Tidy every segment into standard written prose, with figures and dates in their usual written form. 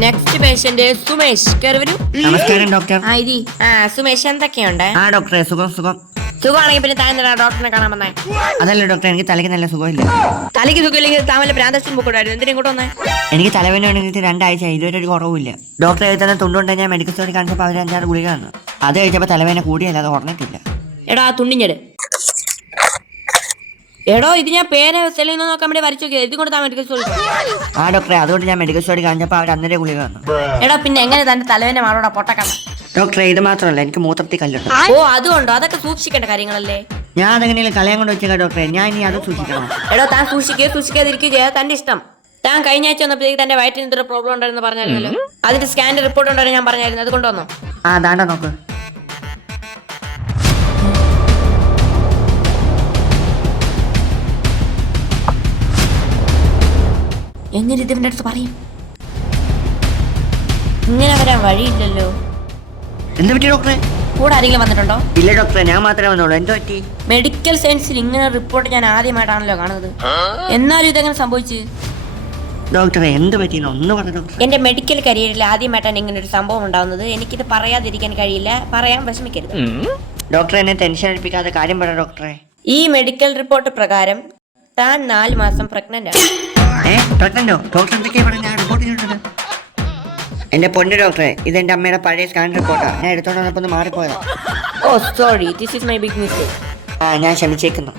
Next patient Sumesh കയറി വരൂ. നമസ്കാരം ഡോക്ടർ. സുമേഷ് എന്തൊക്കെയുണ്ട്? ഡോക്ടറെ സുഖം. സുഖമാണെങ്കിൽ പിന്നെ താൻ ഡോക്ടറിനെ കാണാൻ വന്നേ? അതല്ല ഡോക്ടർ, എനിക്ക് തലയ്ക്ക് നല്ല സുഖമില്ല. തലയ്ക്ക് സുഖമില്ലെങ്കിൽ താൻ വല്ല പ്രാന്തസ്റ്റും പോയിട്ടായിരുന്നു. എന്തിനും ഇങ്ങോട്ട് വന്നേ? എനിക്ക് തലവേദന ഉണ്ടെങ്കിൽ 2 ആഴ്ച ഇതുവരെ ഒരു കുറവില്ല. ഡോക്ടറെ എഴുതുന്ന തുണ്ടുകൊണ്ട് ഞാൻ മെഡിക്കൽ സ്റ്റോറിൽ കാണിച്ചപ്പോൾ അവർ 5-6 ഗുളിക തന്നു. അത് കഴിച്ചപ്പോൾ തലവേദന കൂടിയല്ല, അത് കുറഞ്ഞിട്ടില്ല. എടാ തുണ്ടിഞ്ഞട് എടോ, ഇത് ഞാൻ പേര് സെല്ലിന്ന് നോക്കാൻ വേണ്ടി വരച്ചു നോക്കിയത്. ഇത് കൊണ്ട് താൻ മെഡിക്കൽ സ്റ്റോറിൽ ഡോക്ടറെ അതുകൊണ്ട് ഞാൻ മെഡിക്കൽ സ്റ്റോറിൽ കാണിച്ചപ്പോൾ അവർ അന്നേരം ഗുളിക തന്നു. എടാ പിന്നെ എങ്ങനെ തന്റെ തലവേദന മാറോടാ പൊട്ടക്കണം? ഡോക്ടറെ ഇത് മാത്രമല്ല, എനിക്ക് മൂത്രത്തിൽ കല്ലുണ്ട്. ഓ അതുകൊണ്ടോ? അതൊക്കെ സൂക്ഷിക്കേണ്ട കാര്യങ്ങളല്ലേ? ഞാൻ അതെങ്ങനെയും കളയാൻ കൊണ്ട് വെച്ചേക്കാം ഡോക്ടറെ. ഞാൻ ഇനി അത് സൂക്ഷിക്കണം. എടോ താൻ സൂക്ഷിക്കാതിരിക്കുകയോ ചെയ്യാതെ തന്റെ ഇഷ്ടം. താൻ കഴിഞ്ഞ ആഴ്ച വന്നപ്പോഴത്തേക്ക് തന്റെ വയറ്റിന് എന്തൊരു പ്രോബ്ലം ഉണ്ടായിരുന്നു പറഞ്ഞായിരുന്നല്ലോ. അതിന്റെ സ്കാനിന്റെ റിപ്പോർട്ട് ഉണ്ടായിരുന്നു ഞാൻ പറഞ്ഞായിരുന്നു. അത് കൊണ്ടുവന്നോ? ദാണ്ട നോക്ക്. എങ്ങനെ ഇതിന്റെ അടുത്ത് പറയും? ഇങ്ങനെ വരാൻ വഴിയില്ലല്ലോ. എന്ത് പറ്റി ഡോക്ടറെ? കൂടെ ആരെങ്കിലും വന്നിട്ടുണ്ടോ? ഇല്ല ഡോക്ടറെ, ഞാൻ മാത്രമേ വന്നുള്ളൂ. എന്ത് പറ്റി? മെഡിക്കൽ സയൻസിൽ ഇങ്ങനെ റിപ്പോർട്ട് ഞാൻ ആദ്യമായിട്ടാണല്ലോ കാണുന്നത്. എന്നാലും ഇതെങ്ങനെ സംഭവിച്ചു? ഡോക്ടറെ എന്ത് പറ്റിയെന്ന് ഒന്ന് പറഞ്ഞു ഡോക്ടർ. എന്റെ മെഡിക്കൽ കരിയറിൽ ആദ്യമായിട്ടാണ് ഇങ്ങനെ ഒരു സംഭവം ഉണ്ടാവുന്നത്. എനിക്കിത് പറയാതിരിക്കാൻ കഴിയില്ല. പറയാൻ വിഷമിക്കരുത്. ഡോക്ടറെ എന്നെ ടെൻഷൻ അടിപ്പിക്കാതെ കാര്യം പറ ഡോക്ടറെ. ഈ മെഡിക്കൽ റിപ്പോർട്ട് പ്രകാരം താൻ 4 മാസം പ്രഗ്നന്റ് ആണ്. പ്രഗ്നന്റോ? ഡോക്ടർ എന്തൊക്കെയാ പറഞ്ഞ റിപ്പോർട്ട് ചെയ്തിട്ടുണ്ട്? എന്റെ പൊന്നു ഡോക്ടറെ, ഇത് എന്റെ അമ്മയുടെ പഴയ സ്കാൻ റിപ്പോർട്ടാണ്. ഞാൻ എടുത്തോണ്ട് വന്നപ്പോൾ മാറിപ്പോയതാ. Oh sorry, this is my big mistake. ഞാൻ ക്ഷമിച്ചേക്കുന്നു.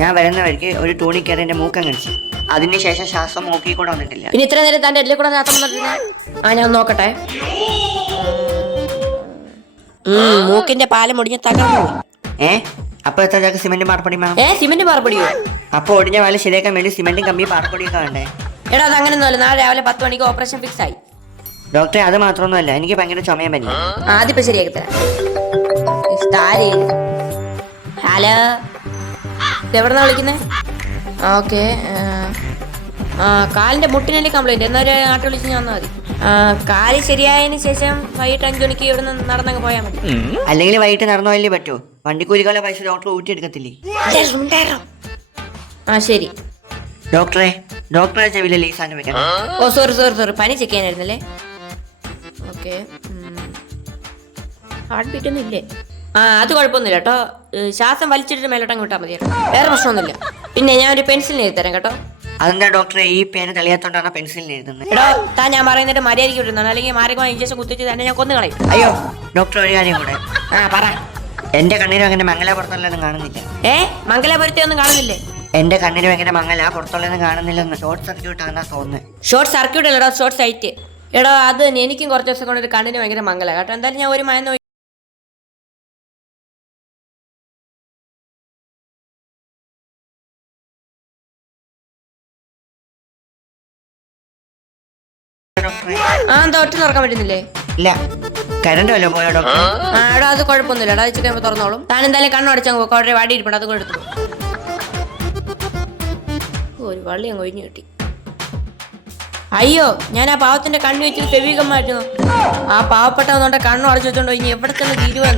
ഞാൻ വരുന്ന വഴിക്ക് ഒരു ടൂണി കയറി എന്റെ മൂക്കം കഴിച്ചു. അതിനുശേഷം ശ്വാസം മൂക്കി കൂടെ വന്നിട്ടില്ല. ഇനി ഇത്ര നേരം തന്റെ എല്ലാം കൂടെ ഞാൻ നോക്കട്ടെ. മൂക്കിന്റെ പാലം ഒടിഞ്ഞ തകർന്നു. അപ്പൊ എത്ര ചാക്ക് സിമെന്റ് പാർപ്പൊടി വേണം? സിമെന്റ് പാർപ്പൊടിയോ? അപ്പൊ ഒടിഞ്ഞ പാലം ശരിയാക്കാൻ വേണ്ടി സിമെന്റും കമ്പി പാർപ്പൊടിയൊക്കെ വേണ്ടേ? എടാ അത് അങ്ങനെയൊന്നുമല്ല. നാളെ രാവിലെ 10 മണിക്ക് ഓപ്പറേഷൻ ഫിക്സ് ആയി. ഡോക്ടറെ അത് മാത്രമൊന്നുമല്ല, എനിക്ക് ഭയങ്കര ചുമയും പനി. ആദ്യം ശരിയാക്കി തരാം. ഹലോ, എവിടെന്നാ വിളിക്കുന്നേ? ഓക്കെ. കാലിന്റെ മുട്ടിനല്ലേ കംപ്ലൈന്റ്. എന്നൊരു ആട്ട് വിളിച്ച് ഞാൻ വന്നാൽ മതി. കാല് ശരിയായതിനു ശേഷം വൈകിട്ട് 5 മണിക്ക് ഇവിടെ നിന്ന് നടന്നങ്ങ് പോയാൽ മതി. അല്ലെങ്കിൽ വൈകിട്ട് നടന്നു പോയാലേ പറ്റുമോ? വണ്ടിക്കൂലികളുടെ പൈസ ഡോക്ടർ ഊറ്റിയെടുക്കത്തില്ലേ? ശരി ഡോക്ടറെ ചെവിലല്ലേ ഈ സാധനം വെക്കണം? ഓ സോറി, പനി ചെക്ക് ചെയ്യാനായിരുന്നല്ലേ? ഓക്കെ. ഹാർട്ട് ബീറ്റ് ഒന്നും ഇല്ലേ? അത് കുഴപ്പമൊന്നുമില്ല കേട്ടോ. ശ്വാസം വലിച്ചിട്ട് മേലോട്ടങ്ങ് വിട്ടാൽ മതി. വേറെ പ്രശ്നമൊന്നുമില്ല. പിന്നെ ഞാൻ ഒരു പെൻസിലിന് എഴുതി തരാം കേട്ടോ. അതെന്താ ഡോക്ടറെ ഈ പേന തെളിയാത്തോണ്ടാണ് പെൻസിലിന് എഴുതുന്നത്? എടോ താൻ ഞാൻ പറയുന്നിട്ട് മര്യാദയ്ക്ക് വിടുന്നു, അല്ലെങ്കിൽ മാരകമായ ഇഞ്ചക്ഷൻ കുത്തിച്ച് തന്നെ ഞാൻ കൊന്നു കളയും. അയ്യോ ഡോക്ടർ, ഒരു കാര്യം കൂടെ. പറ. എന്റെ കണ്ണിന് അങ്ങനെ മംഗലാപുറത്തുള്ളതൊന്നും കാണുന്നില്ല. മംഗലാപുരത്തെ ഒന്നും കാണുന്നില്ലേ? എന്റെ കണ്ണിന് ഭയങ്കര മംഗല പുറത്തുള്ളതൊന്നും കാണുന്നില്ലെന്ന്. ഷോർട്ട് സർക്യൂട്ട് ആണെന്നാ തോന്നുന്നത്. ഷോർട്ട് സർക്യൂട്ട് അല്ലടോ, ഷോർട്ട് സൈറ്റ്. എടോ അത് എനിക്കും കുറച്ച് ദിവസം കൊണ്ട് ഒരു കണ്ണിന് ഭയങ്കര മംഗല കേട്ടോ. എന്തായാലും ഞാൻ ഒരു മരുന്ന് എന്താ ഒറ്റ തുറക്കാൻ പറ്റുന്നില്ലേ? ഇല്ല, കരണ്ട് വല്ലോ പോയോ ഡോക്ടർ? എടോ അത് കുഴപ്പമൊന്നുമില്ല. എടാ വെച്ച് കഴിയുമ്പോൾ തുറന്നോളും. താൻ എന്തായാലും കണ്ണടച്ചങ്ങ് പോയി. അവിടെ വാടി ഇരിപ്പുണ്ട്, അത് കൊടുത്തു. ഒരു വള്ളി അങ്ങ് ഒഴിഞ്ഞു കിട്ടി. അയ്യോ, ഞാൻ ആ പാവത്തിന്റെ കണ്ണ് വെച്ചിട്ട് ചെവികം മാറ്റുന്നു. ആ പാവപ്പെട്ടവന്നുകൊണ്ട് കണ്ണു അടച്ചു വെച്ചോണ്ടോ ഇനി എവിടെ തന്നെ തീരുവാൻ.